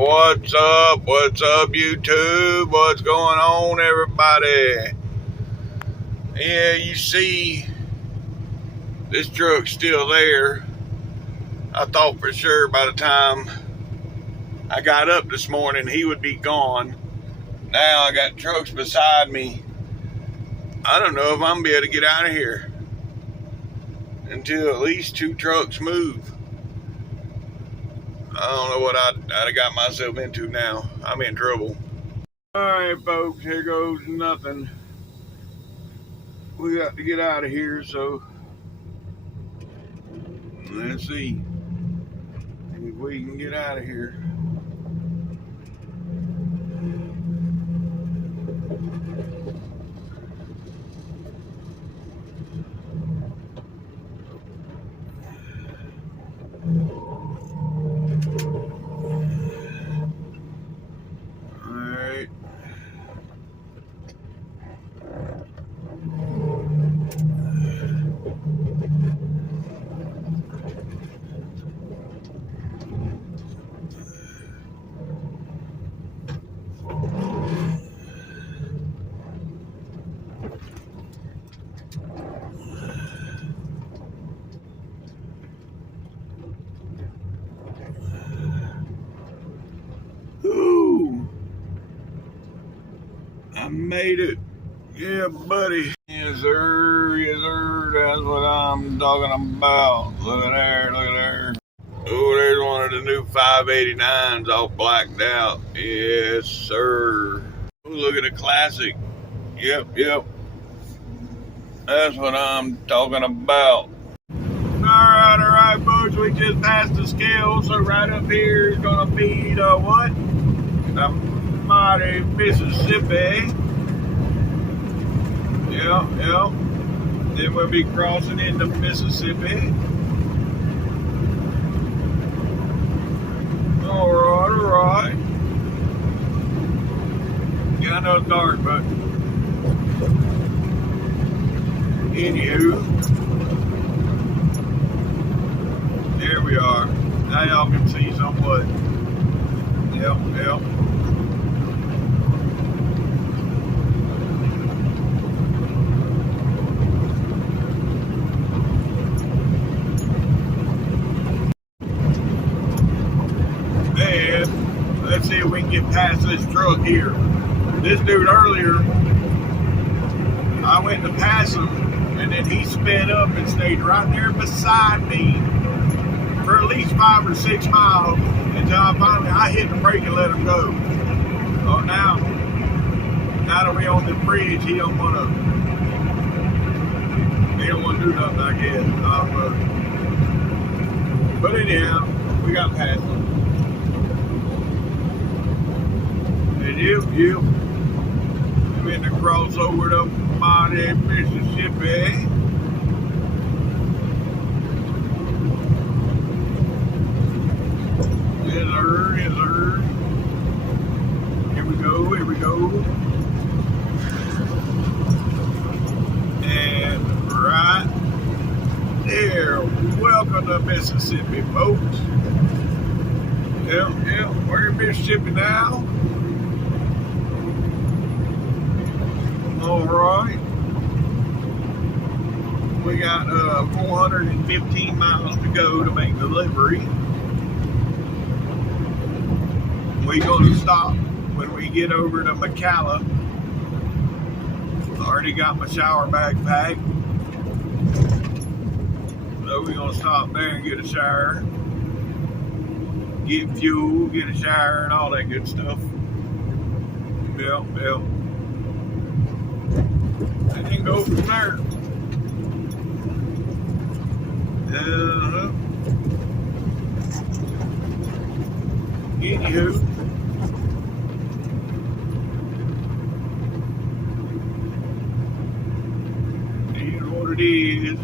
What's up? What's up, YouTube? What's going on, everybody? Yeah, you see, this truck's still there. I thought for sure by the time I got up this morning, he would be gone. Now I got trucks beside me. I don't know if I'm gonna be able to get out of here until at least 2 trucks move. I don't know what I got myself into now. I'm in trouble. All right, folks, here goes nothing. We got to get out of here, so let's see if we can get out of here. Ooh, I made it. Yeah, buddy. Yes, sir. Yes, sir. That's what I'm talking about. Look at there. Look at there. Oh, there's one of the new 589s all blacked out. Yes, sir. Ooh, look at the classic. Yep. That's what I'm talking about. All right, folks. We just passed the scale, so right up here is gonna be the what? The mighty Mississippi. Yep. Then we'll be crossing into Mississippi. All right. Yeah, I know it's dark, but anywho, there we are. Now y'all can see somewhat. Yep. And let's see if we can get past this truck here. This dude earlier, I went to pass him, and then he sped up and stayed right there beside me for at least 5 or 6 miles until I hit the brake and let him go. Oh, now that we on the bridge, he don't want to do nothing, I guess. I don't know. But anyhow, we got past him. And yep. We're in the crossover to mighty Mississippi. Yes, sir. Here we go. And right there, welcome to Mississippi, folks. Yep, we're in Mississippi now. All right. We got 415 miles to go to make delivery. We're going to stop when we get over to McCalla. Already got my shower bag packed. So we're going to stop there and get a shower. Get fuel, get a shower, and all that good stuff. Yep. And then go from there. Anywho. Here's what it is.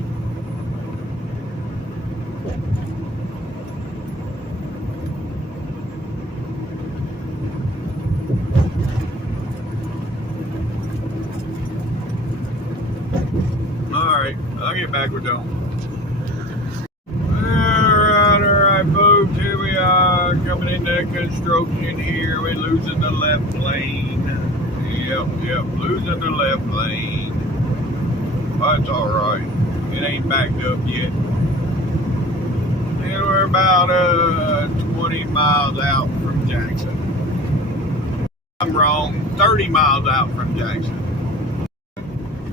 Alright, I'll get back with y'all. Alright, folks, here we are. Come coming into construction here. We're losing the left lane. Yep, losing the left lane. That's alright. It ain't backed up yet. And we're about 20 miles out from Jackson. I'm wrong, 30 miles out from Jackson.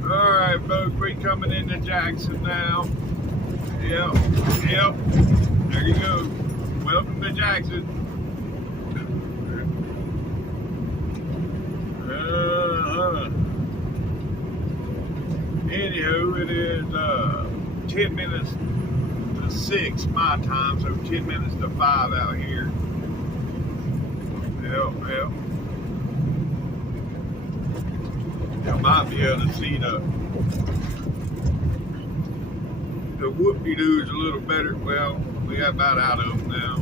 Alright folks, we coming into Jackson now. Yep. There you go. Welcome to Jackson. Anywho, it is 10 minutes to 6 my time, so 10 minutes to 5 out here. Yep. You might be able to see the whoop-de-doos a little better. Well, we got about out of them now.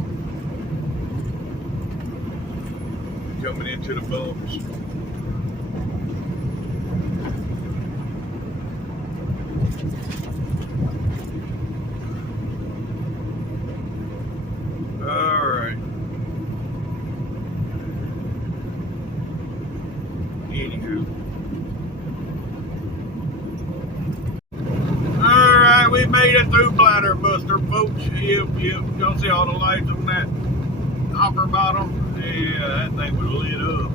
Coming into the bumps. Alright. Anywho. Alright, we made it through Bladder Buster, folks. Yep. Y'all see all the lights on that hopper bottom? Yeah, that thing was lit up.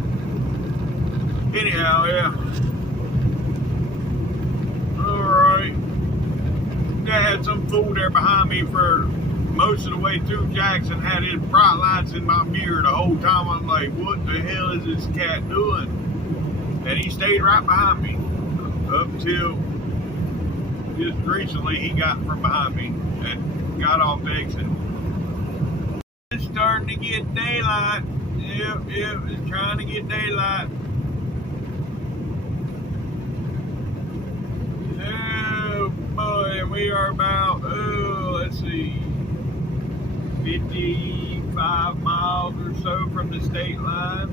Anyhow, yeah. Alright. I had some fool there behind me for most of the way through Jackson, had his bright lights in my mirror the whole time. I'm like, what the hell is this cat doing? And he stayed right behind me up till just recently he got from behind me and got off the exit. It's starting to get daylight. Yep, it's trying to get daylight. Oh boy, we are about, let's see, 55 miles or so from the state line.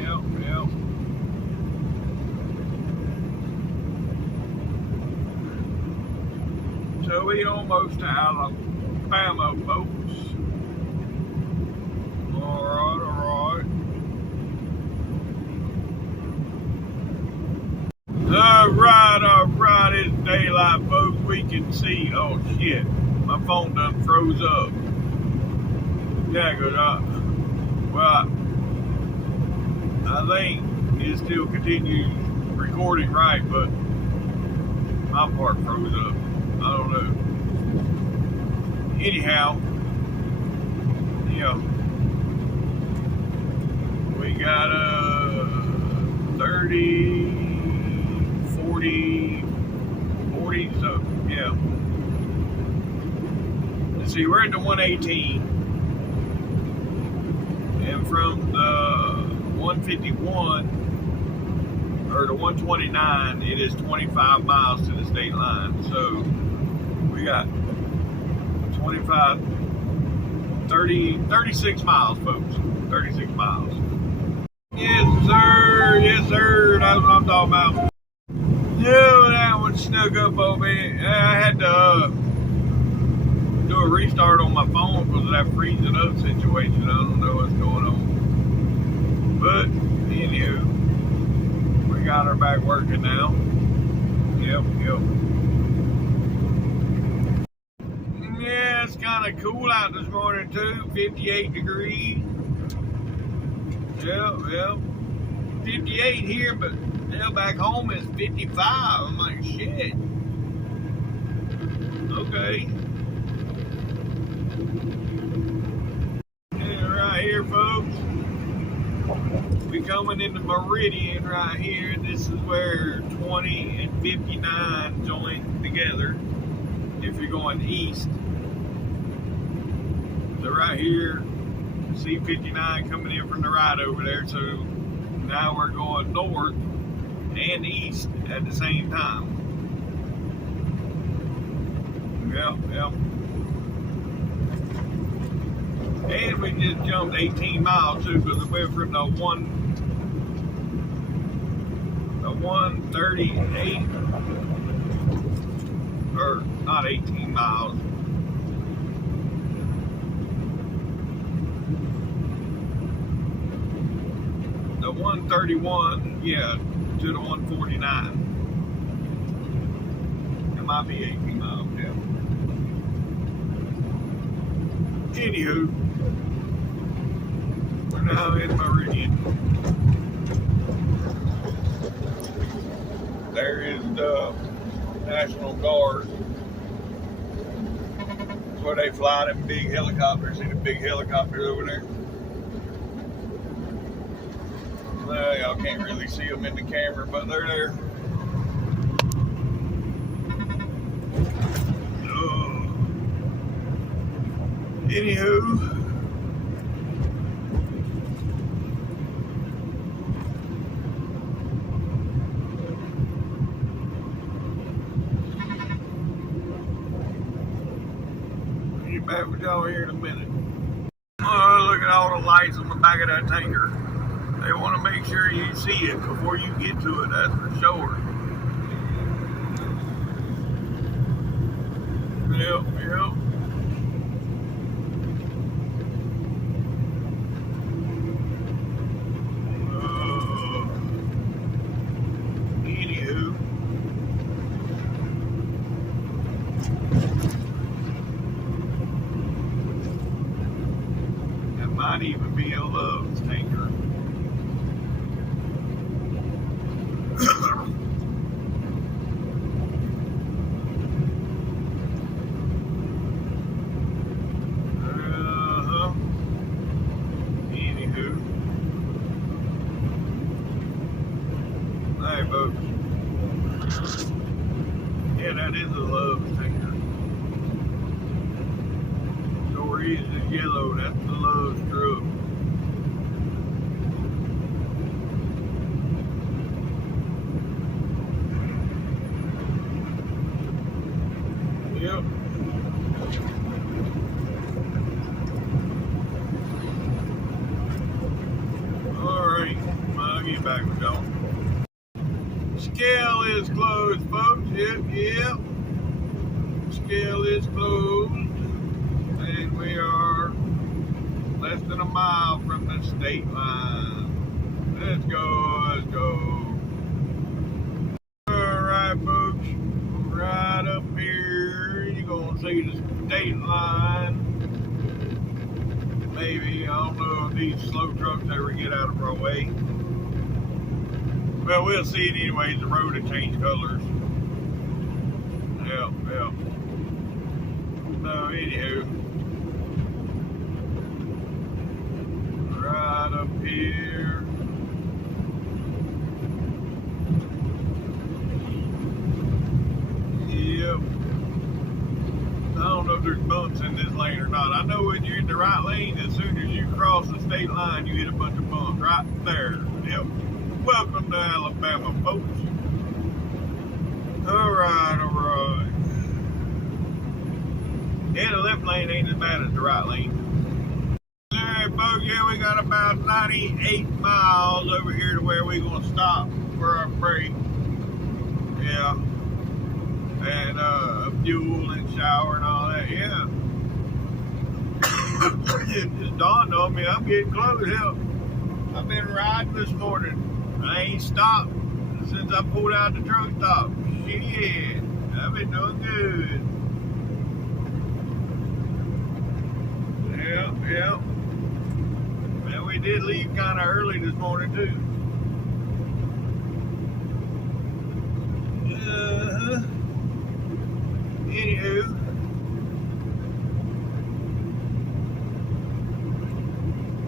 Yep. So we almost to Alabama, folks. Alright. Alright, it's daylight, folks. We can see, oh shit, my phone done froze up. Yeah, good up. Well, I think it still continues recording right, but my part froze up. I don't know. Anyhow, yeah, we got 30, 40, so yeah. Let's see, we're at the 118. And from the 151 or the 129, it is 25 miles to the state line. So we got 36 miles, folks. 36 miles. Yes, sir. That's what I'm talking about. Yeah, that one snuck up on me. I had to do a restart on my phone because of that freezing up situation. I don't know what's going on. But, anywho, we got her back working now. Yep. Yeah, it's kind of cool out this morning too. 58 degrees. Yep. 58 here, but now back home is 55. I'm like, shit. Okay. Yeah, right here, folks. We coming into Meridian right here. This is where 20 and 59 join together if you're going east. So right here, see 59 coming in from the right over there. So now we're going north and east at the same time. Yep. And we just jumped 18 miles too, because we went from the 138, or not 18 miles. 131, yeah, to the 149. It might be 18 miles, yeah. Anywho, we're now in Meridian. There is the National Guard. That's where they fly them big helicopters. See the big helicopters over there? Well, y'all can't really see them in the camera, but they're there. Anywho, I'll get back with y'all here in a minute. Oh, look at all the lights on the back of that tanker. They want to make sure you see it before you get to it, that's for sure. Yep. Anywho. That might even be a Love's tanker. Hey, folks. Yeah, that is a Love's tanker. Door is yellow. That's the Love's truck. Yep. All right. I'll get back with y'all. Scale is closed, folks. Yep. Scale is closed. And we are less than a mile from the state line. Let's go. Alright, folks. Right up here, you're going to see the state line. Maybe, I don't know if these slow trucks ever get out of our way. Well, we'll see it anyways. The road will change colors. Yep. So, anywho. Right up here. Yep. I don't know if there's bumps in this lane or not. I know when you're in the right lane, as soon as you cross the state line, you hit a bunch of bumps right there. Yep. Welcome to Alabama, folks. All right. Yeah, the left lane ain't as bad as the right lane. All right, folks. Yeah, we got about 98 miles over here to where we're gonna stop for our break. Yeah, and fuel and shower and all that. Yeah. It just dawned on me I'm getting close. Hell, I've been riding this morning. I ain't stopped since I pulled out the truck stop. Shit, I've been doing good. Yeah. Man, we did leave kind of early this morning too. Anywho.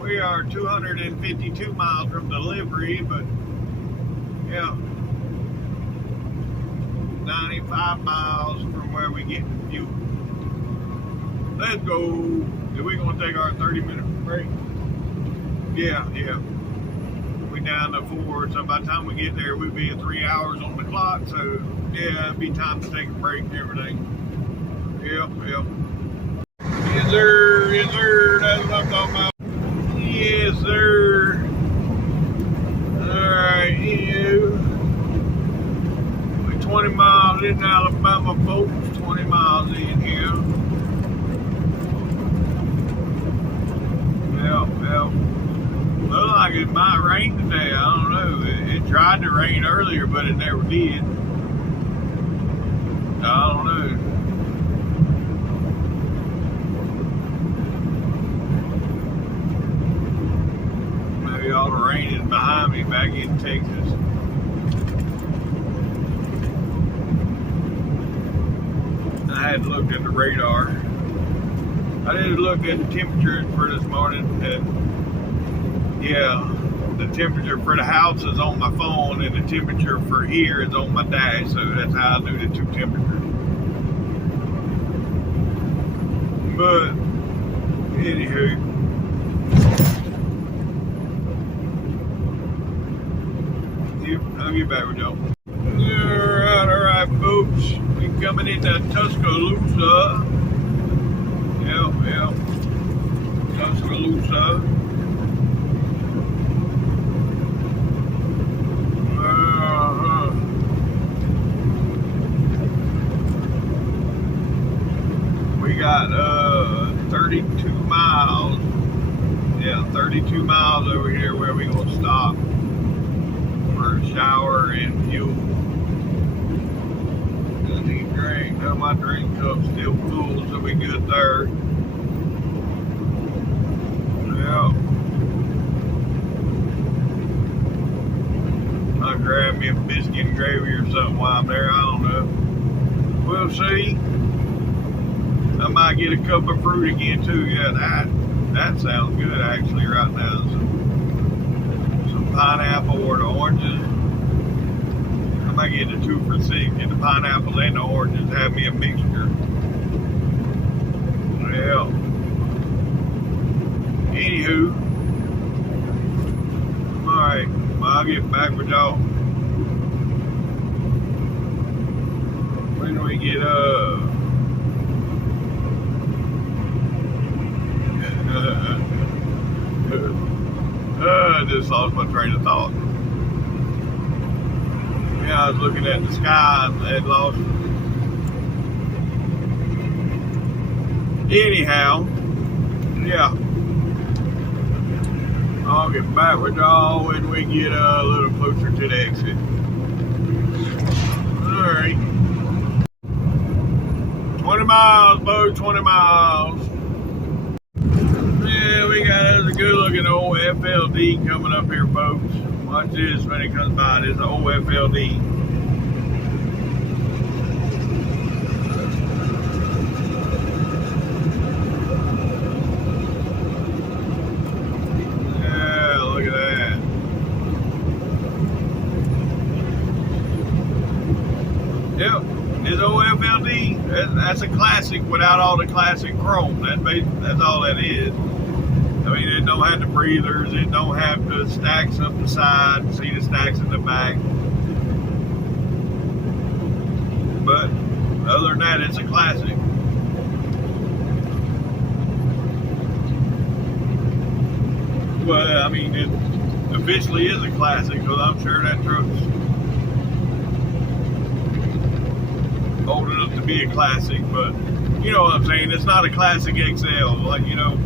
We are 252 miles from delivery, but yeah, 95 miles from where we get fuel. Let's go. Are we going to take our 30-minute break? Yeah. We down to 4, so by the time we get there, we'll be at 3 hours on the clock. So yeah, it'll be time to take a break and everything. Yep. Yes, sir. That's what I'm talking about. Yes, sir. Alright, we're 20 miles in Alabama, folks. 20 miles in here. Yep. Looks like it might rain today. I tried to rain earlier, but it never did. I don't know. Maybe all the rain is behind me back in Texas. I hadn't looked at the radar. I did look at the temperature for this morning, and yeah, the temperature for the house is on my phone, and the temperature for here is on my dash, so that's how I do the two temperatures. But anywho, I'll get back with y'all. All right, folks. We coming into Tuscaloosa. Yeah. Tuscaloosa. We got 32 miles. Yeah, 32 miles over here where we gonna stop for a shower and fuel. Just need a drink. Now my drink cup's still full, so we good there. Yeah. I'll grab me a biscuit and gravy or something while I'm there. I don't know. We'll see. I might get a cup of fruit again too. Yeah, that sounds good actually right now. Some pineapple or the oranges. I might get the 2 for $6. Get the pineapples and the oranges. Have me a mixture. Well, anywho, all right. I'll get back with y'all when we get I just lost my train of thought. Yeah, I was looking at the sky and had lost. Anyhow, yeah. I'll get back with y'all when we get a little closer to the exit. Alright. 20 miles, folks, 20 miles. Yeah, we got us a good looking old FLD coming up here, folks. Watch this when it comes by. This old FLD. Yeah, look at that. Yep, this old FLD. That's a classic without all the classic chrome. That's all that is. I mean, it don't have the breathers, it don't have the stacks up the side, see the stacks in the back. But other than that, it's a classic. Well, I mean, it officially is a classic, because I'm sure that truck's old enough to be a classic, but you know what I'm saying? It's not a classic XL, like, you know,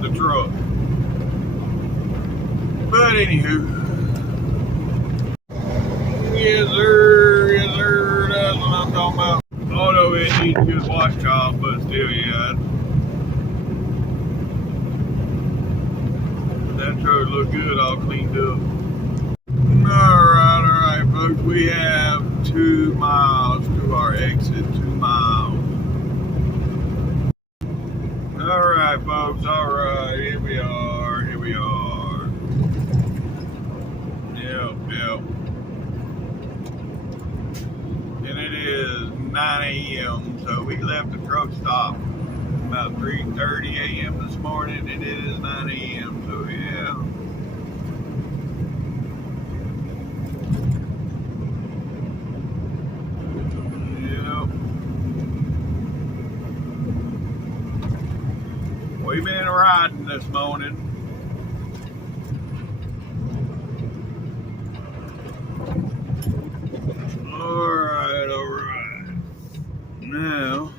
the truck. But anywho, yes sir, that's what I'm talking about. Although it needs a good wash job, but still, yeah. That truck look good, all cleaned up. Alright, folks, we have 2 miles to our exit, 2 miles. Alright, folks, alright, here we are. Yep. And it is 9 a.m., so we left the truck stop about 3:30 a.m. this morning, and it is 9 a.m., so yeah. We've been riding this morning. Alright. Now,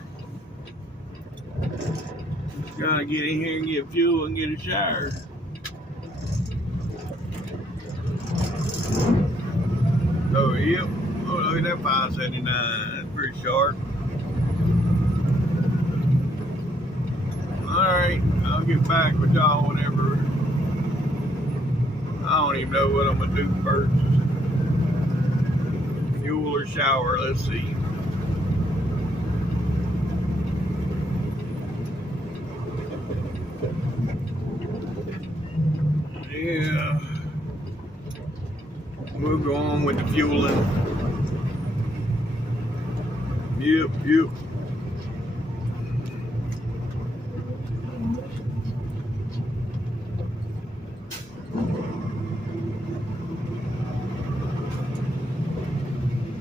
gotta get in here and get fuel and get a shower. Oh, yep. Oh, look at that 579. That's pretty sharp. Alright, I'll get back with y'all whenever. I don't even know what I'm going to do first. Fuel or shower, let's see. Yeah. We'll go on with the fueling. Yep.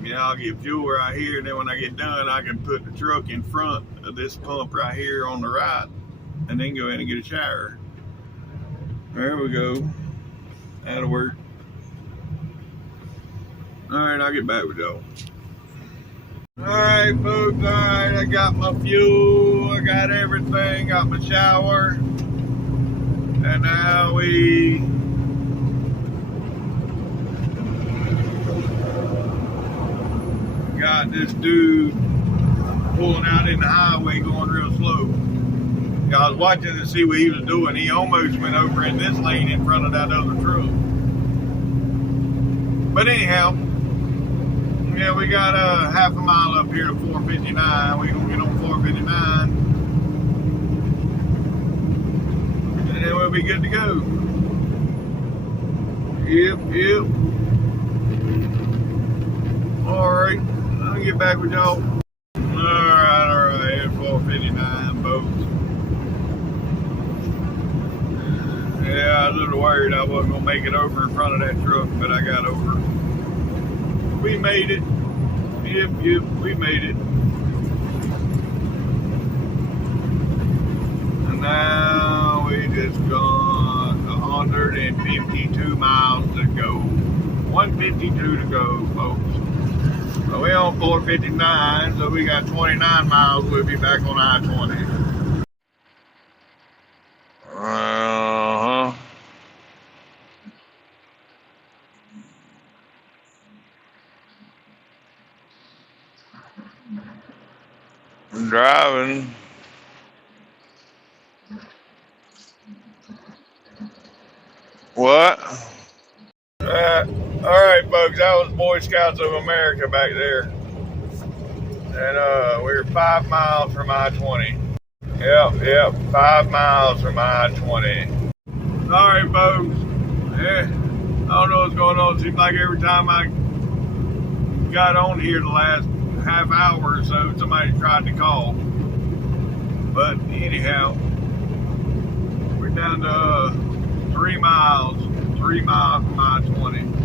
Yeah, I'll get fuel right here, and then when I get done, I can put the truck in front of this pump right here on the right, and then go in and get a shower. There we go. That'll work. Alright, I'll get back with y'all. Alright, folks, alright, I got my fuel, I got everything, got my shower, and now we got this dude pulling out in the highway going real slow. I was watching to see what he was doing. He almost went over in this lane in front of that other truck. But anyhow, yeah, we got a half a mile up here to 459. We're going to get on 459. And then we'll be good to go. Yep. Alright, I'll get back with y'all. Alright, 459, folks. Yeah, I was a little worried I wasn't going to make it over in front of that truck, but I got over. We made it. Yep, we made it. And now we just got 152 miles to go. 152 to go, folks. So we're on 459, so we got 29 miles. We'll be back on I-20. I'm driving. What? Alright, folks, that was Boy Scouts of America back there. And we're 5 miles from I-20. Yep, 5 miles from I-20. Alright, folks. Yeah, I don't know what's going on. It seems like every time I got on here the last half hour or so, somebody tried to call. But anyhow, we're down to 3 miles from I-20.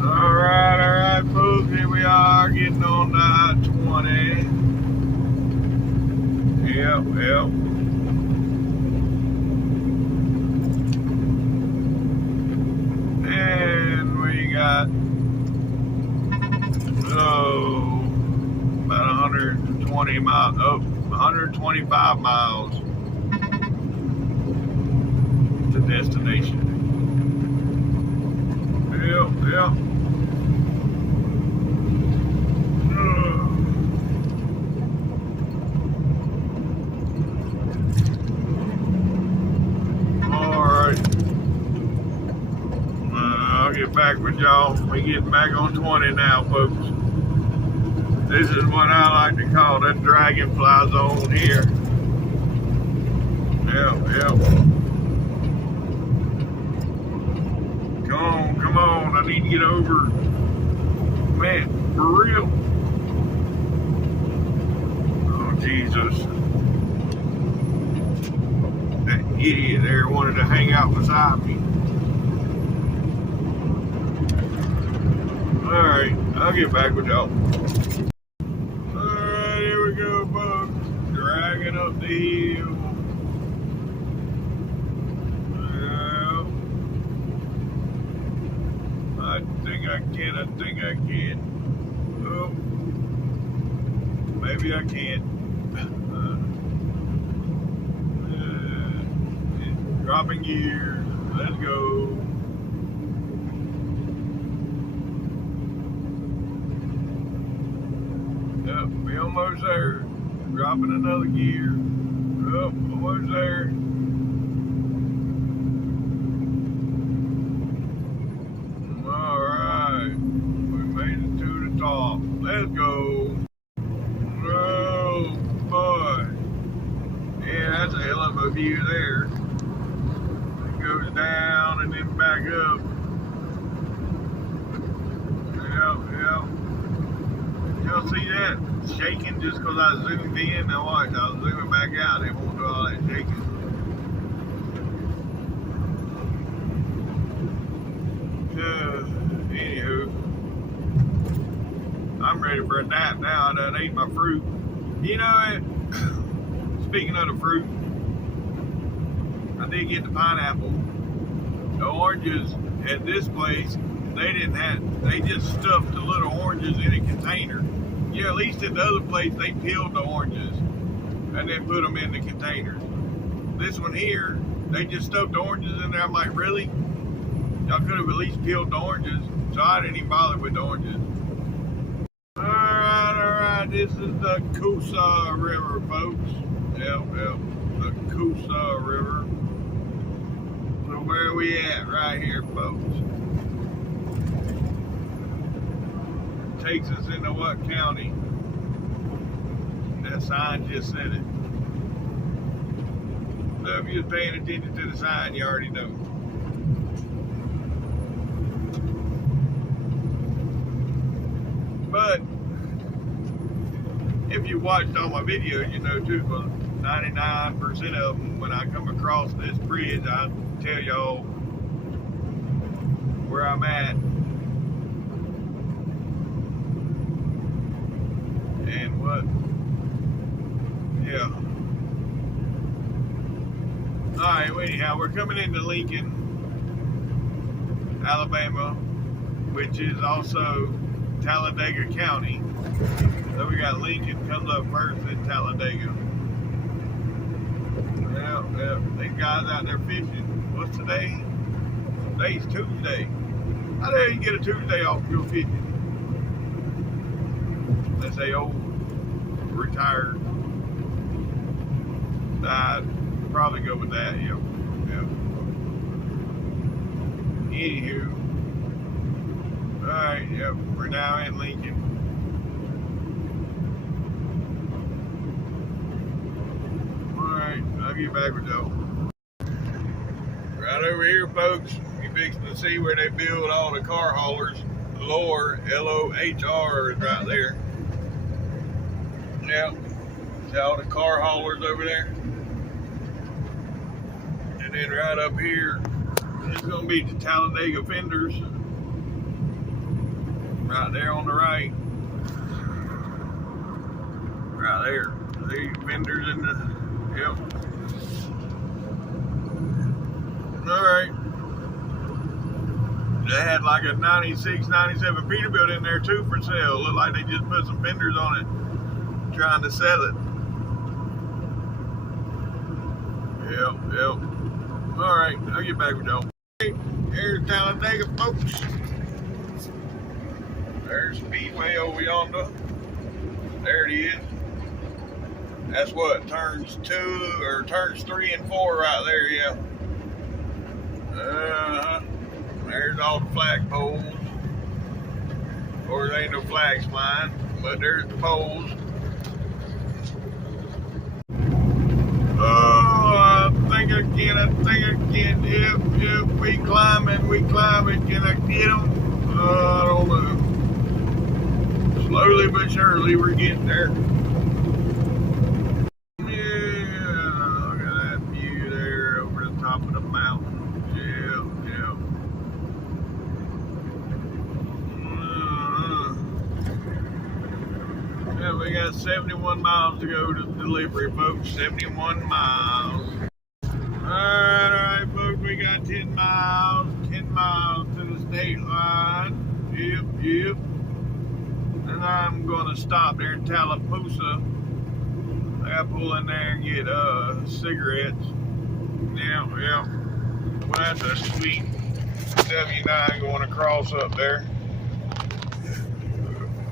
Alright, folks, here we are getting on I-20. Yep. And we got, about 120 miles, 125 miles to destination. Yep. Alright. I'll get back with y'all. We get back on 20 now, folks. This is what I like to call that dragonfly zone here. Yep. Come on. I need to get over. Man, for real. Oh, Jesus. That idiot there wanted to hang out beside me. Alright, I'll get back with y'all. Alright, here we go, folks. Dragging up the hill. I think I can. Oh, maybe I can't. Dropping gears. Let's go. Yep, we almost there. Dropping another gear. Oh, almost there. Alright. We made it to the top. Let's go. Oh boy. Yeah, that's a hell of a view there. It goes down and then back up. Yep. Y'all see that? Shaking just because I zoomed in. Now watch, I'll zoom it back out. It won't do all that shaking. Anywho, I'm ready for a nap now. I done ate my fruit. You know what? Speaking of the fruit, I did get the pineapple. The oranges at this place, they just stuffed the little oranges in a container. Yeah, at least at the other place, they peeled the oranges and then put them in the containers. This one here, they just stuffed the oranges in there. I'm like, really? Y'all could have at least peeled the oranges. So I didn't even bother with the oranges. Alright, this is the Coosa River, folks. Yep, the Coosa River. So where are we at right here, folks? Takes us into what county? That sign just said it. So if you're paying attention to the sign, you already know. But if you watched all my videos, you know too, 99% of them, when I come across this bridge, I tell y'all where I'm at. And what? Yeah. Alright, anyhow, we're coming into Lincoln, Alabama, which is also Talladega County. So we got Lincoln comes up first, then Talladega. Yeah, these guys out there fishing. What's today? Today's Tuesday. How the hell you get a Tuesday off to go fishing? Let's say old retired. I'd probably go with that, yeah. Anywho. Alright, yep, we're now in Lincoln. Alright, I'll get back with y'all. Right over here, folks, you're fixing to see where they build all the car haulers. Lohr, L-O-H-R is right there. Yep, see all the car haulers over there. And then right up here, it's going to be the Talladega fenders. Right there on the right. Right there. The fenders in the, yep. Alright. They had like a 96, 97 Peterbilt in there too for sale. Looked like they just put some fenders on it, trying to sell it. Yep. Alright, I'll get back with y'all. Here's Talladega, folks. There's Speedway over yonder. There it is. That's what, turns 3 and 4 right there, yeah. There's all the flag poles. Of course, there ain't no flags flying, but there's the poles. Oh, I think I can. Yep, we climbing. Can I get them? I don't know. Slowly but surely, we're getting there. Yeah, look at that view there over the top of the mountain. Yeah. Yeah, we got 71 miles to go to delivery, folks. 71 miles. Alright, folks, we got 10 miles. 10 miles to the state line. Yep. And I'm going to stop there in Tallapoosa. I got to pull in there and get cigarettes. Yeah. Well, that's a sweet W9 going across up there.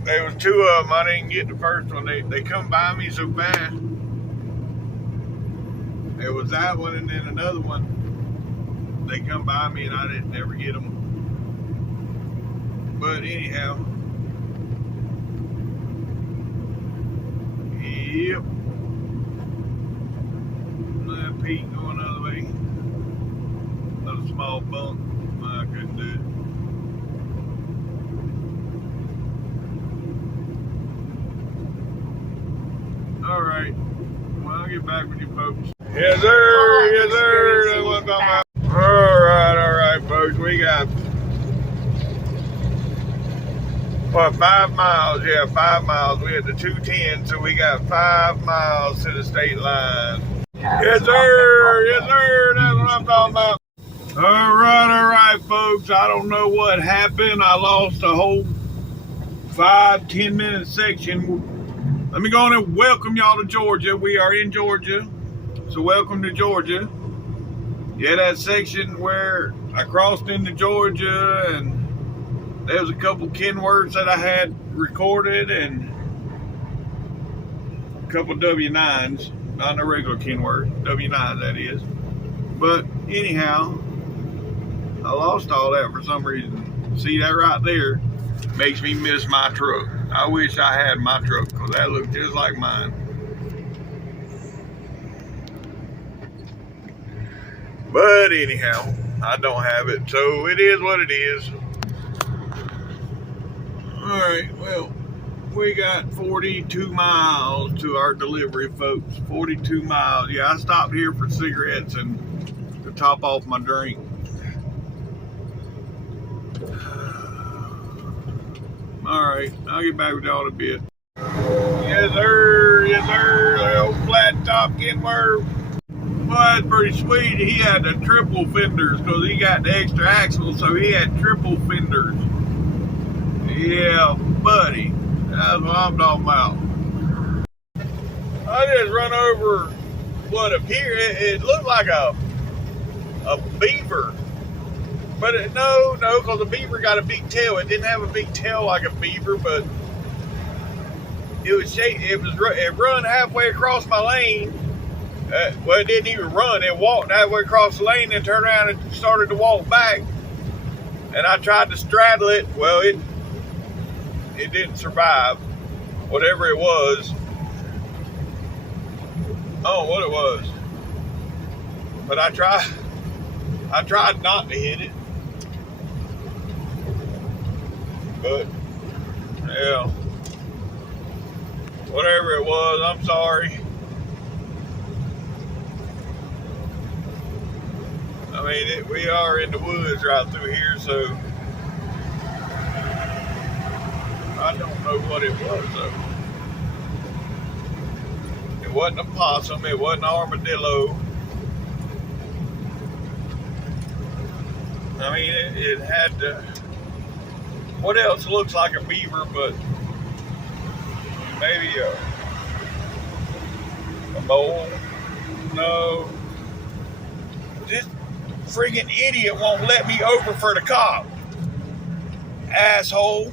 There was two of them. I didn't get the first one. They come by me so fast. There was that one and then another one. They come by me and I didn't never get them. But anyhow. Yep. That Pete going the other way. Little small bump. I couldn't do it. Alright. Well, I'll get back with you folks. Yes, sir. Yes, sir. That's what I'm talking about. Alright, folks. We got 5 miles. Yeah, 5 miles. We had the 210, so we got 5 miles to the state line. Yes, sir. Yes, sir. That's what I'm talking about. All right, folks. I don't know what happened. I lost a whole 5-10 minute section. Let me go on and welcome y'all to Georgia. We are in Georgia, so welcome to Georgia. Yeah, that section where I crossed into Georgia, and there was a couple kin words that I had recorded, and a couple W9s, not a regular kin word, W9 that is. But anyhow, I lost all that for some reason. See that right there makes me miss my truck. I wish I had my truck because that looked just like mine. But anyhow, I don't have it, so it is what it is. Alright, well, we got 42 miles to our delivery, folks. 42 miles. Yeah, I stopped here for cigarettes and to top off my drink. Alright, I'll get back with y'all in a bit. Yes, sir. Yes, sir. The old flat top Kenworth. Well, that's pretty sweet. He had the triple fenders because he got the extra axle, so he had triple fenders. Yeah, buddy. That's what I'm talking about. I just run over what appeared. It looked like a beaver. But no, because the beaver got a big tail. It didn't have a big tail like a beaver, but it was shaped. It run halfway across my lane. Well, it didn't even run. It walked halfway across the lane and turned around and started to walk back. And I tried to straddle it. Well, it didn't survive. Whatever it was. Oh, what it was. But I tried not to hit it. But, yeah. Whatever it was, I'm sorry. I mean, we are in the woods right through here, so I don't know what it was, though. It wasn't a possum. It wasn't an armadillo. I mean, it had what else looks like a beaver, but maybe a mole? No. This friggin' idiot won't let me over for the cop. Asshole.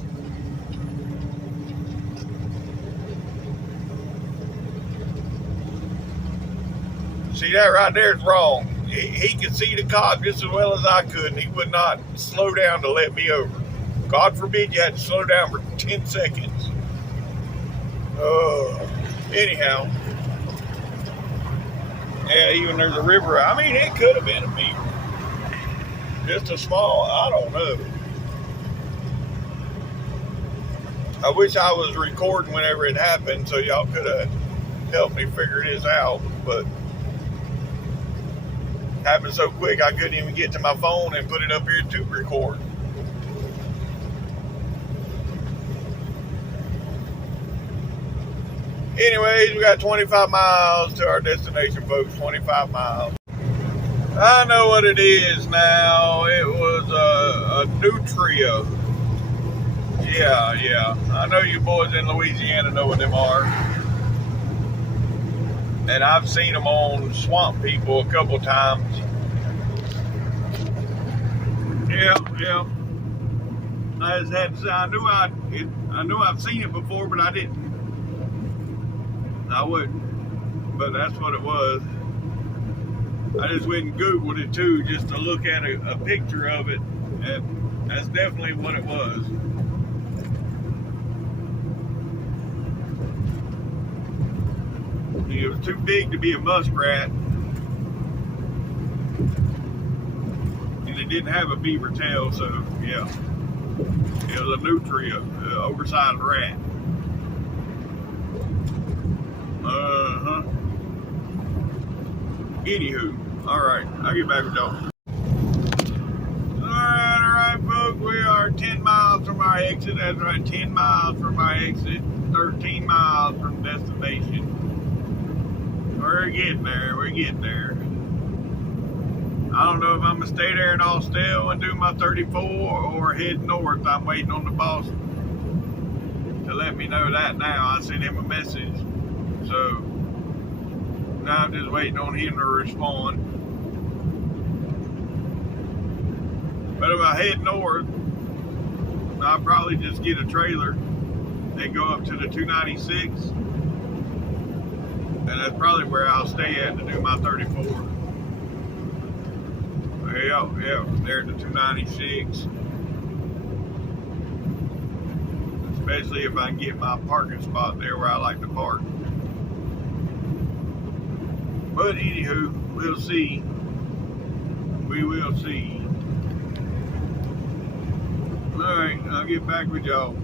See, that right there is wrong. He could see the cop just as well as I could, and he would not slow down to let me over. God forbid you had to slow down for 10 seconds. Anyhow. Yeah, even there's a river. I mean, it could have been a beaver. Just a small, I don't know. I wish I was recording whenever it happened so y'all could have helped me figure this out, but it happened so quick I couldn't even get to my phone and put it up here to record. Anyways, we got 25 miles to our destination, folks. 25 miles. I know what it is now. It was a Nutria. Yeah. I know you boys in Louisiana know what them are. And I've seen them on Swamp People a couple times. Yeah. I just had to say, I knew I've seen it before, but I wouldn't. But that's what it was. I just went and Googled it too, just to look at a picture of it, and that's definitely what it was. It was too big to be a muskrat, and it didn't have a beaver tail, so yeah, it was a nutria, oversized rat. Anywho, all right, I'll get back with y'all. All right, folks, we are 10 miles from our exit. That's right, 10 miles from our exit, 13 miles from destination. We're getting there. I don't know if I'm gonna stay there in Austell and do my 34 or head north. I'm waiting on the boss to let me know that now. I sent him a message, so now I'm just waiting on him to respond. But if I head north, I'll probably just get a trailer and go up to the 296. And that's probably where I'll stay at to do my 34. Yeah, there at the 296. Especially if I can get my parking spot there where I like to park. But anywho, we'll see. We will see. Alright, I'll get back with y'all.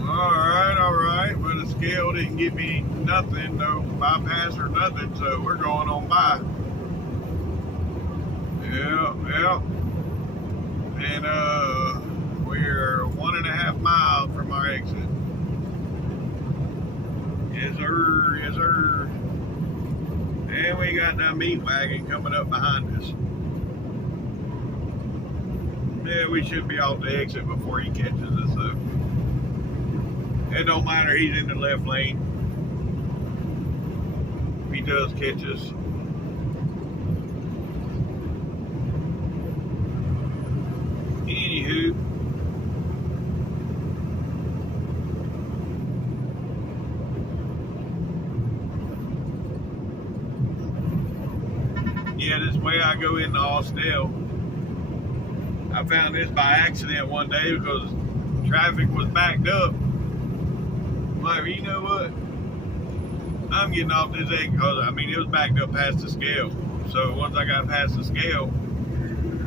Alright, but the scale didn't give me nothing, no bypass or nothing, so we're going on by. Yeah. And we're 1.5 miles from our exit. Yes sir. And we got that meat wagon coming up behind us. Yeah, we should be off the exit before he catches us though. It don't matter, he's in the left lane. If he does catch us. Anywho. Yeah, this way I go into Austell. I found this by accident one day because traffic was backed up. Like, you know what? I'm getting off this exit because it was backed up past the scale. So once I got past the scale,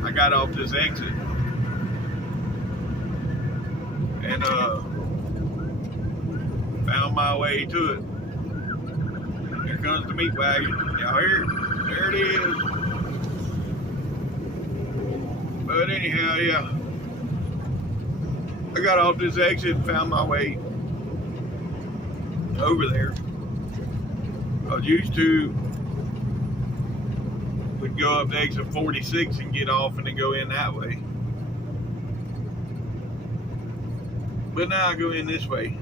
I got off this exit. And found my way to it. Here comes the meat wagon. Y'all hear it? There it is. But anyhow, yeah. I got off this exit and found my way over there. I was used to would go up to exit 46 and get off and then go in that way. But now I go in this way.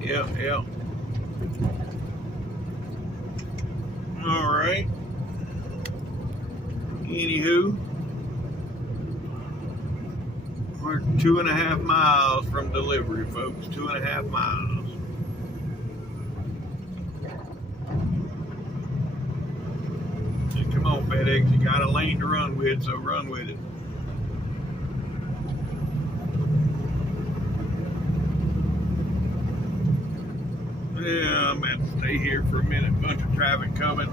Yeah. All right. Anywho, we're 2.5 miles from delivery, folks. 2.5 miles. Come on, FedEx. You got a lane to run with, so run with it. Yeah, I'm going to stay here for a minute. Bunch of traffic coming.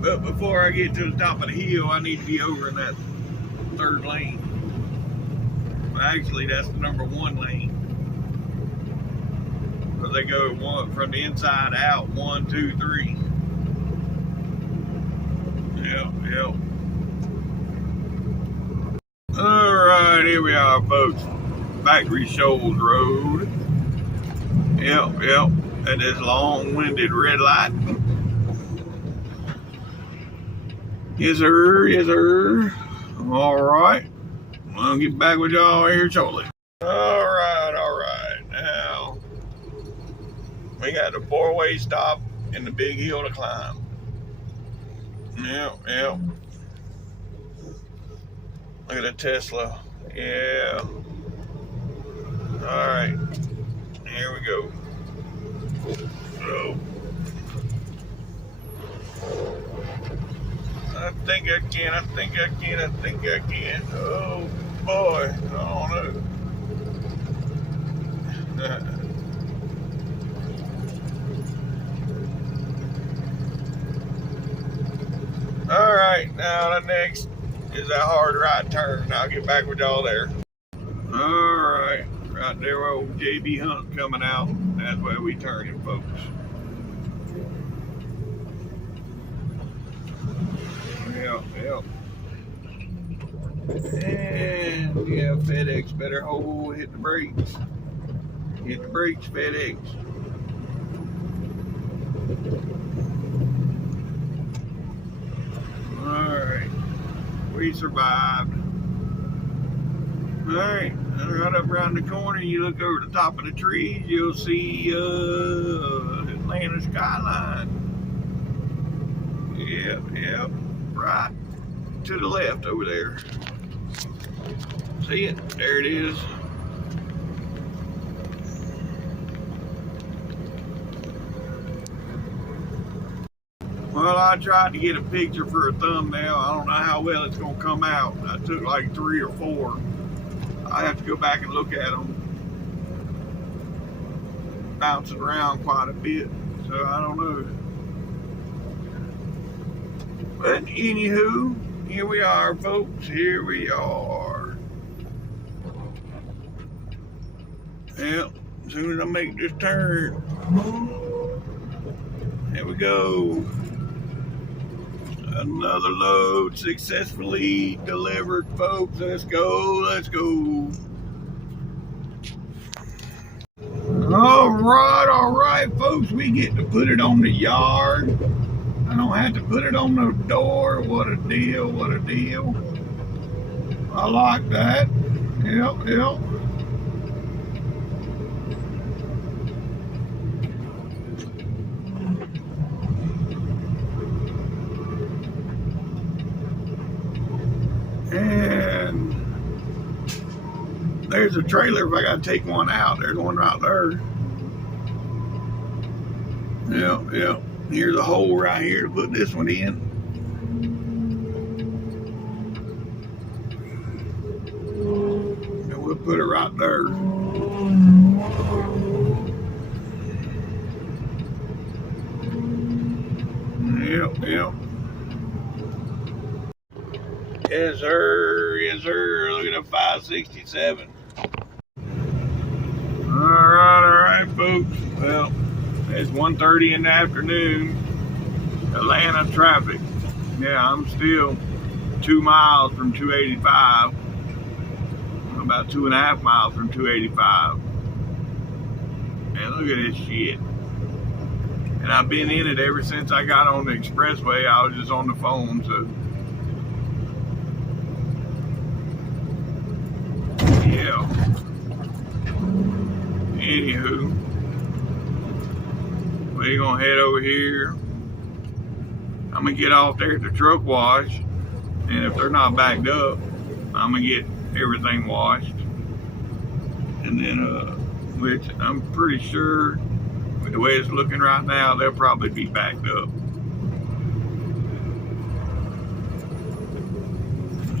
But before I get to the top of the hill, I need to be over in that third lane. Well, actually, that's the number 1 lane. Because they go from the inside out, 1, 2, 3. Yep. All right, here we are, folks. Factory Shoals Road. Yep. At this long-winded red light. Yes, sir. All right. I'll get back with y'all here shortly. All right. Now, we got a 4-way stop and the big hill to climb. Yep. Look at a Tesla. Yeah. All right. Here we go. So, I think I can. Oh boy. I don't know. All right. Now the next is a hard right turn. I'll get back with y'all there. All right. Right there where old JB Hunt coming out. That's where we turn it, folks. Yeah. And yeah, FedEx better hit the brakes. Hit the brakes, FedEx. Alright. We survived. Alright. Right up around the corner, you look over the top of the trees, you'll see Atlanta skyline. Yep. Right to the left over there. See it? There it is. Well, I tried to get a picture for a thumbnail. I don't know how well it's going to come out. I took like 3 or 4. I have to go back and look at them. Bouncing around quite a bit, so I don't know. But anywho, here we are, folks. Here we are. Yep, as soon as I make this turn. There we go. Another load successfully delivered, folks. Let's go. All right, folks. We get to put it on the yard. I don't have to put it on the door. What a deal. I like that. Yep. And there's a trailer if I gotta take one out. There's one right there. Yep. Here's a hole right here to put this one in. And we'll put it right there. Yep. Yes, sir. Look at a 567. All right, folks. Well, it's 1:30 in the afternoon. Atlanta traffic. Yeah, I'm still 2 miles from 285. About 2.5 miles from 285. And look at this shit. And I've been in it ever since I got on the expressway. I was just on the phone, so. Yeah. Anywho, we're gonna head over here. I'm gonna get off there at the truck wash, and if they're not backed up, I'm gonna get everything washed. And then, which I'm pretty sure, with the way it's looking right now, they'll probably be backed up.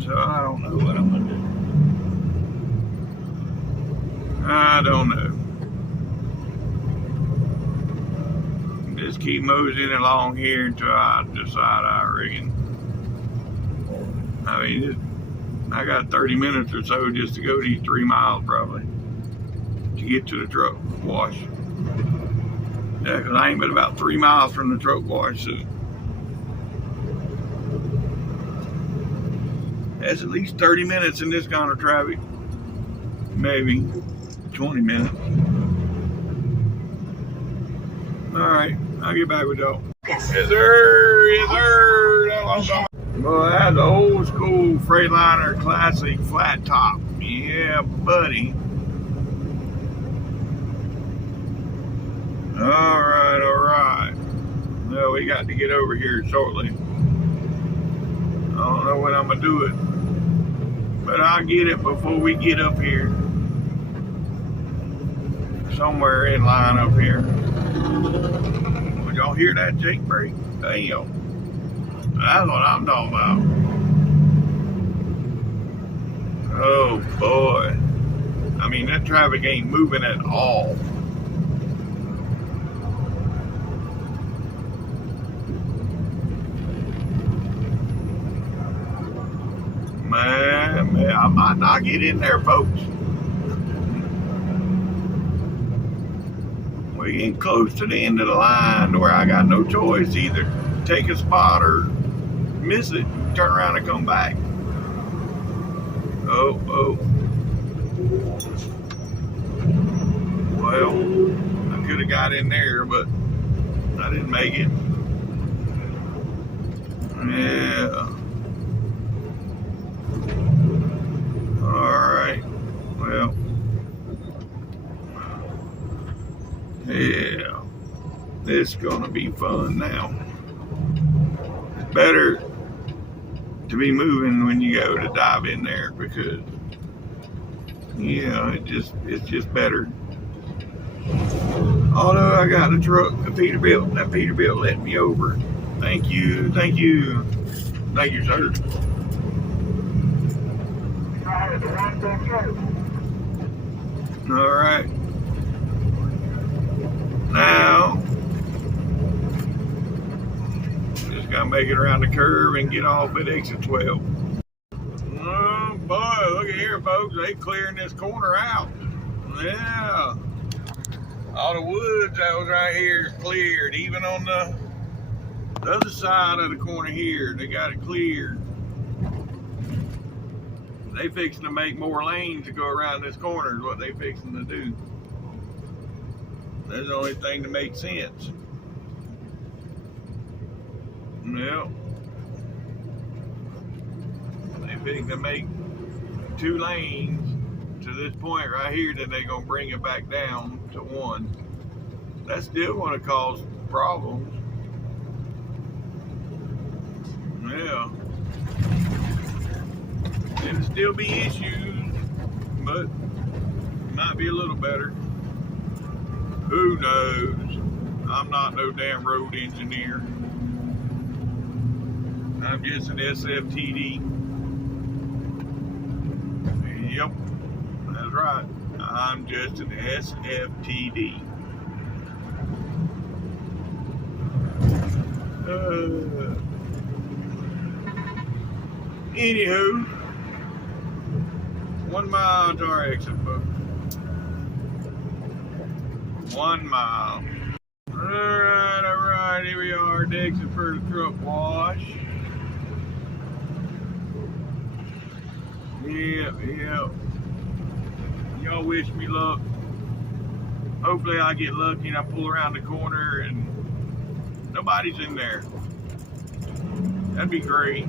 So I don't know what I'm gonna do. I don't know. Just keep moseying along here until I decide, I reckon. I mean, I got 30 minutes or so just to go these 3 miles probably to get to the truck wash. Yeah, because I ain't but about 3 miles from the truck wash, so that's at least 30 minutes in this kind of traffic. Maybe 20 minutes. All right, I'll get back with y'all. Yes, sir. Well, that's an old school Freightliner Classic flat top. Yeah, buddy. All right. Well, we got to get over here shortly. I don't know when I'm gonna do it. But I'll get it before we get up here. Somewhere in line up here. Would y'all hear that Jake brake? Damn. That's what I'm talking about. Oh boy. I mean, that traffic ain't moving at all. Man, I might not get in there, folks. We're getting close to the end of the line where I got no choice, either take a spot or miss it, turn around and come back. Oh. Well, I could have got in there, but I didn't make it. Yeah. Alright. Well. Yeah. This is gonna be fun now. Better to be moving when you go to dive in there, because yeah, it's just better. Although I got a truck, a Peterbilt. That Peterbilt let me over. Thank you, sir. All right. Now, just gotta make it around the curve and get off at exit 12. Oh boy, look at here, folks. They clearing this corner out. Yeah. All the woods that was right here is cleared. Even on the other side of the corner here, they got it cleared. They fixing to make more lanes to go around this corner is what they fixing to do. That's the only thing that makes sense. Well, they fixing to make 2 lanes to this point right here, then they're gonna bring it back down to 1. That's still gonna cause problems. Yeah. There'll still be issues, but it might be a little better. Who knows? I'm not no damn road engineer. I'm just an SFTD. Yep, that's right. I'm just an SFTD. Anywho, 1 mile to our exit, folks. 1 mile. Alright, here we are at the exit for the truck wash. Yep. Y'all wish me luck. Hopefully I get lucky and I pull around the corner and nobody's in there. That'd be great.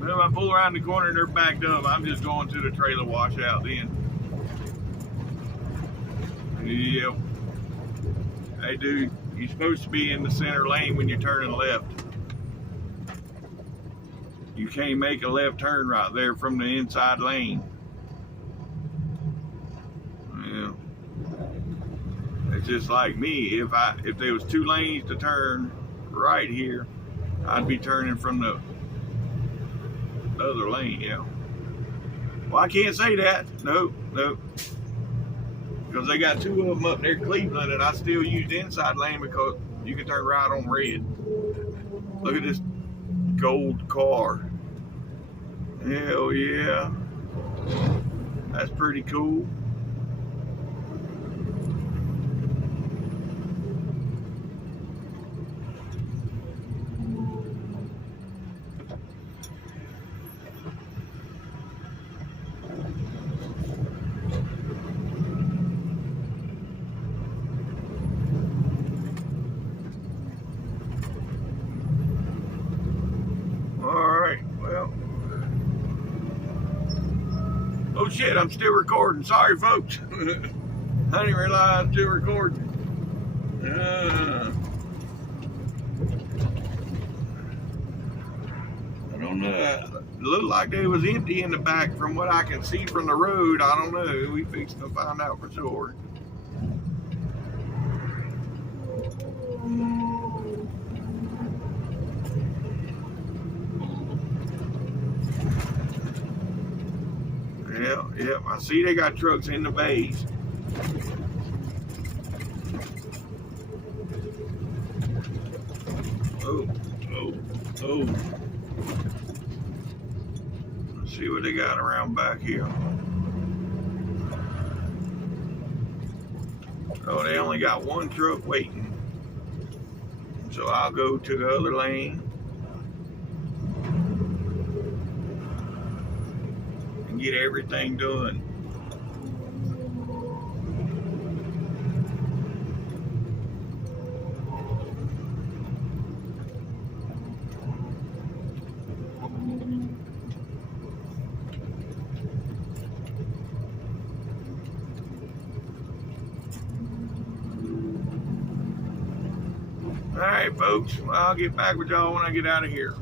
But if I pull around the corner and they're backed up, I'm just going to the trailer washout then. Yep. Hey dude, you're supposed to be in the center lane when you're turning left. You can't make a left turn right there from the inside lane. Yeah. It's just like me. If there was 2 lanes to turn right here, I'd be turning from the other lane, yeah. Well, I can't say that. Nope. Because they got 2 of them up there in Cleveland, and I still use the inside lane because you can turn right on red. Look at this gold car. Hell yeah. That's pretty cool. Oh shit, I'm still recording. Sorry, folks. I didn't realize I'm still recording. I don't know. looked like they was empty in the back from what I can see from the road. I don't know. We fixing to find out for sure. Yeah, I see they got trucks in the bays. Oh. Let's see what they got around back here. Oh, they only got one truck waiting. So I'll go to the other lane and get everything done. Alright, folks, well, I'll get back with y'all when I get out of here.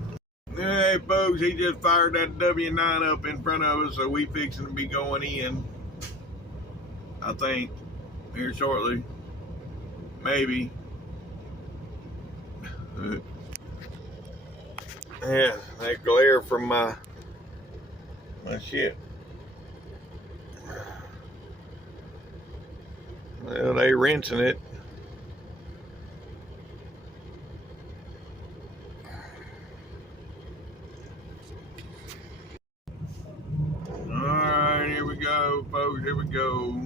Hey, folks, he just fired that W9 up in front of us, so we fixing to be going in, I think, here shortly. Maybe. Yeah, that glare from my shit. Well, they rinsing it. Alright, here we go, folks. Here we go.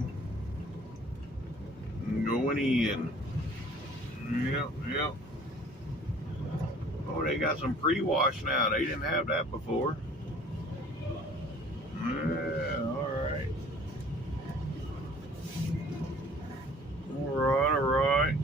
Going in. Yep. Oh, they got some pre-wash now. They didn't have that before. Yeah, alright. Alright.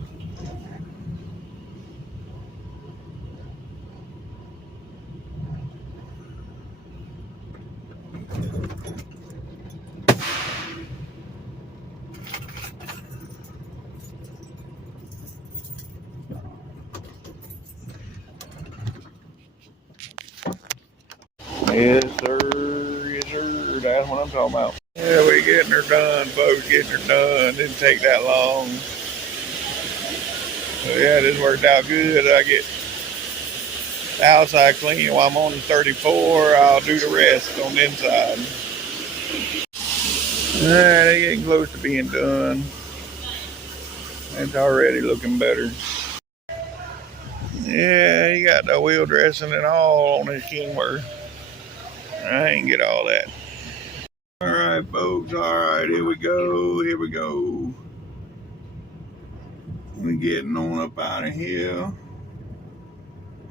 Yes, sir. That's what I'm talking about. Yeah, we getting her done, folks. Getting her done. Didn't take that long. So yeah, this worked out good. I get the outside clean while I'm on the 34. I'll do the rest on the inside. Yeah, they getting close to being done. It's already looking better. Yeah, he got the wheel dressing and all on his Kenworth. I ain't get all that. Alright, folks. Alright, here we go. We getting on up out of here.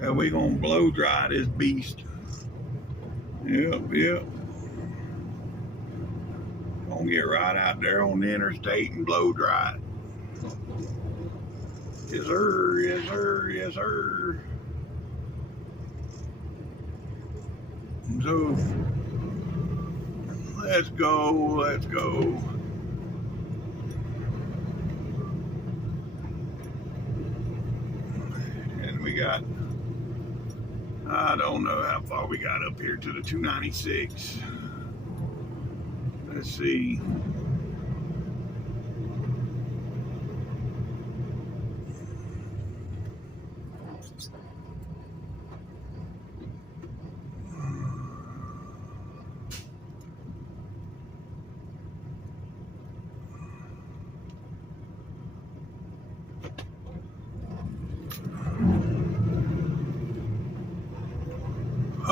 And we gonna blow dry this beast. Yep. Gonna get right out there on the interstate and blow dry it. Yes, sir. So, let's go. And we got, I don't know how far we got up here to the 296. Let's see.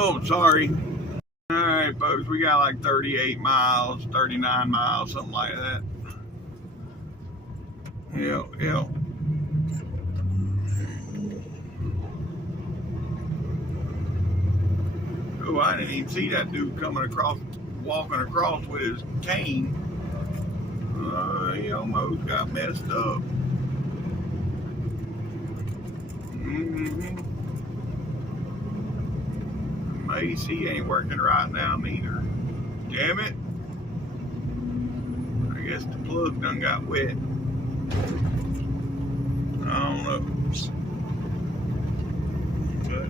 Oh, sorry. All right, folks, we got like 38 miles, 39 miles, something like that. Yep. Oh, I didn't even see that dude walking across with his cane. He almost got messed up. My AC ain't working right now neither. Damn it. I guess the plug done got wet. I don't know. But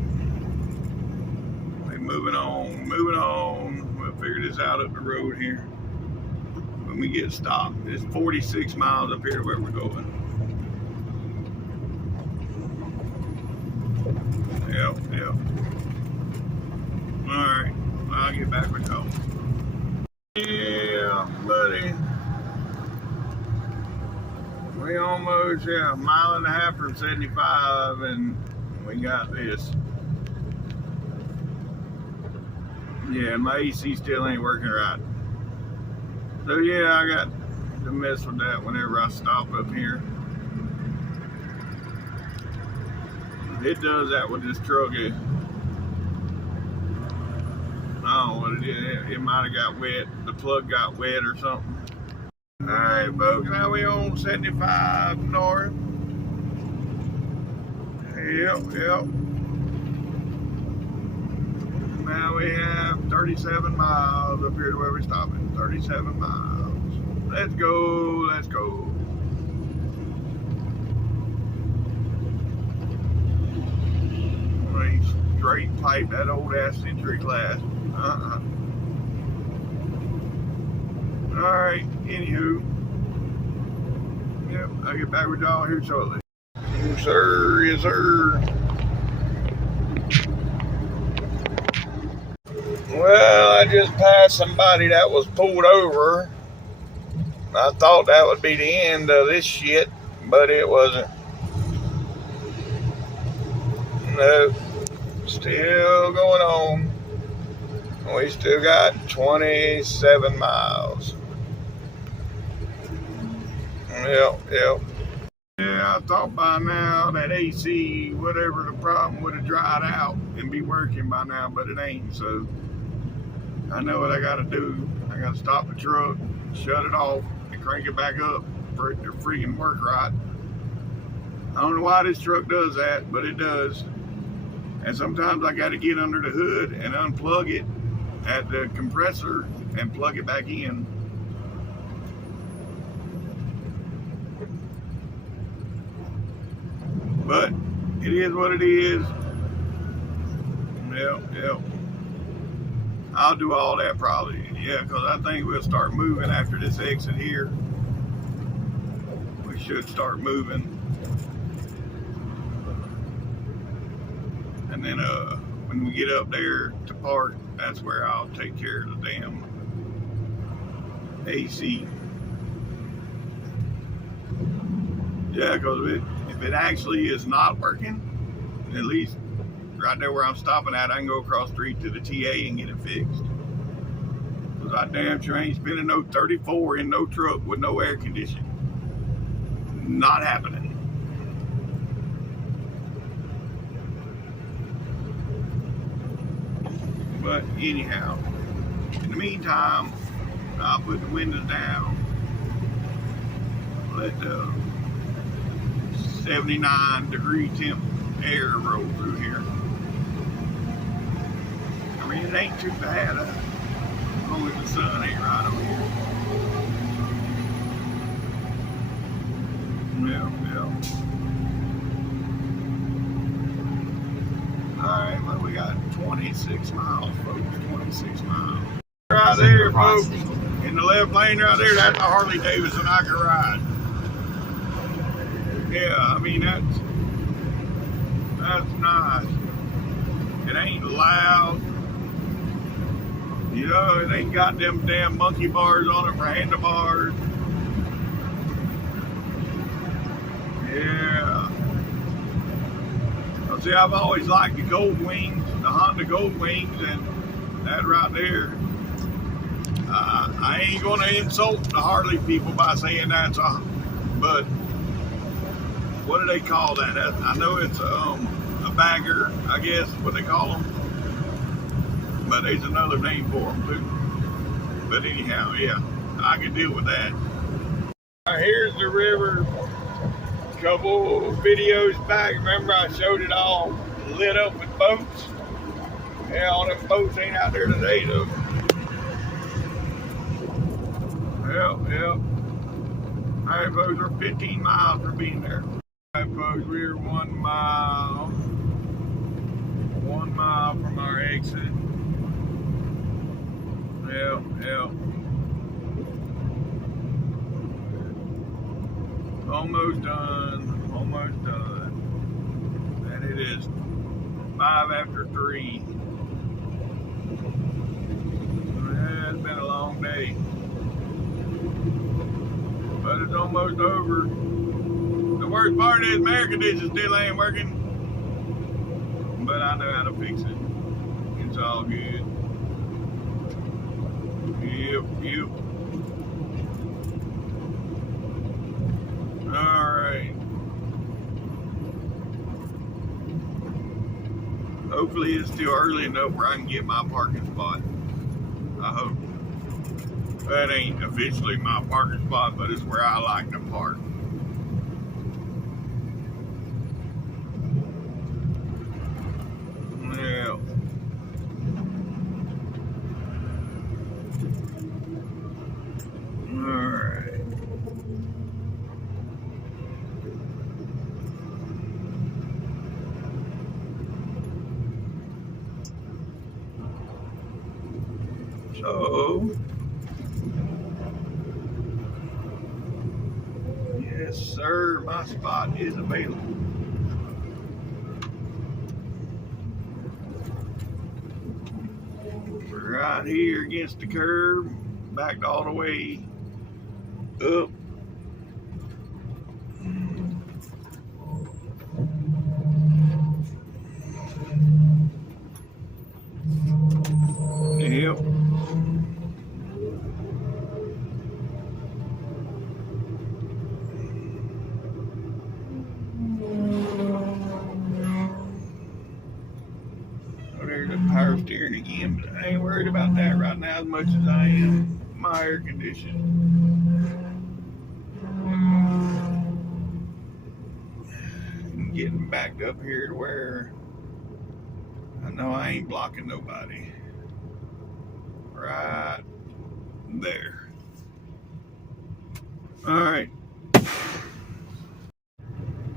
we moving on, moving on. We'll figure this out up the road here when we get stopped. It's 46 miles up here where we're going. Yep. Alright, I'll get back with y'all. Yeah, buddy. We almost, a mile and a half from 75, and we got this. Yeah, my AC still ain't working right. So yeah, I got to mess with that whenever I stop up here. It does that with this truck. I don't know what it is. It might have got wet. The plug got wet or something. Alright folks, now we on 75 north. Yep. Now we have 37 miles up here to where we're stopping. 37 miles. Let's go. Straight pipe that old ass century class. Alright, anywho. Yep, I'll get back with y'all here shortly. Yes sir. Well, I just passed somebody that was pulled over. I thought that would be the end of this shit, but it wasn't. No. Still going on. We still got 27 miles. Yep. Yeah, I thought by now that AC, whatever the problem, would have dried out and be working by now, but it ain't. So I know what I gotta do. I gotta stop the truck, shut it off, and crank it back up for it to freaking work right. I don't know why this truck does that, but it does. And sometimes I got to get under the hood and unplug it at the compressor and plug it back in. But it is what it is. Yep. I'll do all that probably. Yeah, because I think we'll start moving after this exit here. We should start moving. And then when we get up there to park, that's where I'll take care of the damn AC. Yeah, because if it actually is not working, at least right there where I'm stopping at, I can go across the street to the TA and get it fixed. Because I damn sure ain't spending no 34 in no truck with no air conditioning. Not happening. But anyhow, in the meantime, I'll put the windows down, let the 79-degree temp air roll through here. I mean, it ain't too bad, as long as the sun ain't right over here. Yeah. Alright, well, we got 26 miles, folks. 26 miles. Right there, folks. In the left lane right there, that's a Harley Davidson I can ride. Yeah, I mean, that's nice. It ain't loud. You know, it ain't got them damn monkey bars on it for handlebars. Yeah. See, I've always liked the Gold Wings, the Honda Gold Wings, and that right there. I ain't gonna insult the Harley people by saying that's but what do they call that? I know it's a bagger, I guess, what they call them. But there's another name for them too. But anyhow, yeah, I can deal with that. Here's the river. Couple videos back, remember I showed it all lit up with boats? Yeah, all them boats ain't out there today though. Yep. Alright folks, we're 15 miles from being there. Alright folks, we're 1 mile. 1 mile from our exit. Yeah, yeah. Almost done. Almost done. And it is 5 after 3. Yeah, it's been a long day. But it's almost over. The worst part is my air conditioner still ain't working. But I know how to fix it. It's all good. Yep, yep. Alright. Hopefully it's still early enough where I can get my parking spot. I hope. That ain't officially my parking spot, but it's where I like to park. Yeah. Alright. So, yes sir, my spot is available. We're right here against the curb, backed all the way up. Yep. Oh, there's the power steering again, but I ain't worried about that right now as much as I am my air conditioning. I'm getting backed up here to where I know I ain't blocking nobody. Right there. Alright.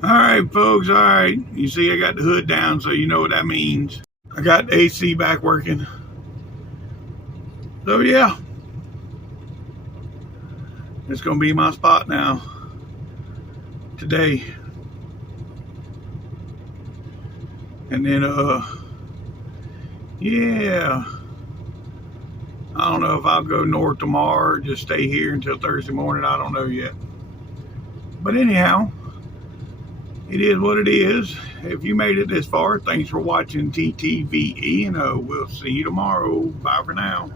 Alright, folks. Alright. You see I got the hood down, so you know what that means. I got the AC back working. So, yeah. It's going to be my spot now. Today. And then, yeah. I don't know if I'll go north tomorrow or just stay here until Thursday morning. I don't know yet. But anyhow, it is what it is. If you made it this far, thanks for watching TTVE, and we'll see you tomorrow. Bye for now.